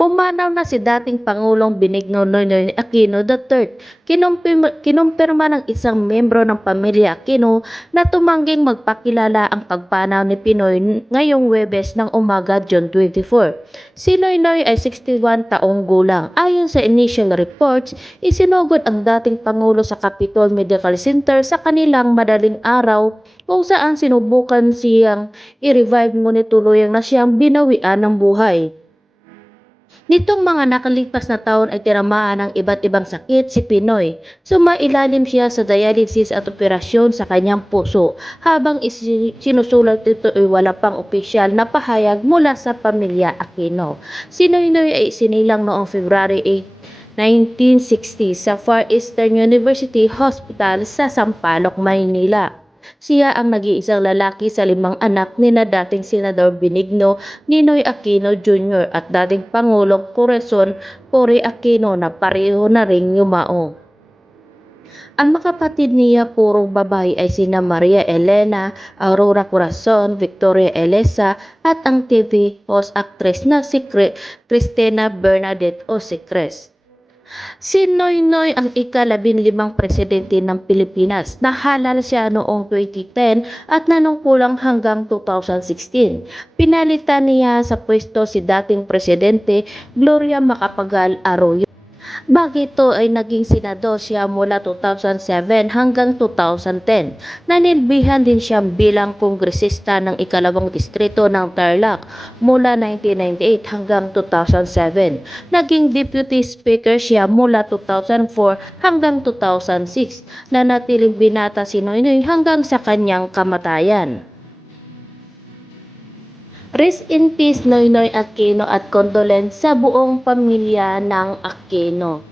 Pumanaw na si dating Pangulong Benigno Noynoy Aquino III. Kinumpirma ng isang membro ng pamilya Aquino na tumangging magpakilala ang pagpanaw ni Pinoy ngayong Huwebes ng umaga, June 24. Si Noynoy ay 61 taong gulang. Ayon sa initial reports, isinugod ang dating Pangulo sa Capitol Medical Center sa kanilang madaling araw kung saan sinubukan siyang i-revive ngunit tuluyang na siyang binawian ng buhay. Nitong mga nakalipas na taon ay tinamaan ng iba't ibang sakit si Pinoy. Sumailalim siya sa dialysis at operasyon sa kanyang puso. Habang sinusulat ito ay wala pang opisyal na pahayag mula sa pamilya Aquino. Si Noynoy ay sinilang noong February 8, 1960 sa Far Eastern University Hospital sa Sampaloc, Maynila. Siya ang nag-iisang lalaki sa 5 anak nina dating Senador Benigno Ninoy Aquino Jr. at dating Pangulong Corazon Cory Aquino na pareho na ring yumao. Ang makapatid niya purong babae ay sina Maria Elena, Aurora Corazon, Victoria Elisa at ang TV host actress na si Cristina Bernadette o si Cres. Si Noynoy ang ika-15 presidente ng Pilipinas. Nahalal siya noong 2010 at nanungkulang hanggang 2016. Pinalitan niya sa pwesto si dating presidente Gloria Macapagal Arroyo. Bago ito ay naging senador siya mula 2007 hanggang 2010. Nanilbihan din siya bilang kongresista ng ika-2 distrito ng Tarlac mula 1998 hanggang 2007. Naging deputy speaker siya mula 2004 hanggang 2006. Nanatiling binata si Noynoy hanggang sa kanyang kamatayan. Rest in peace Noynoy Aquino at condolence sa buong pamilya ng Aquino.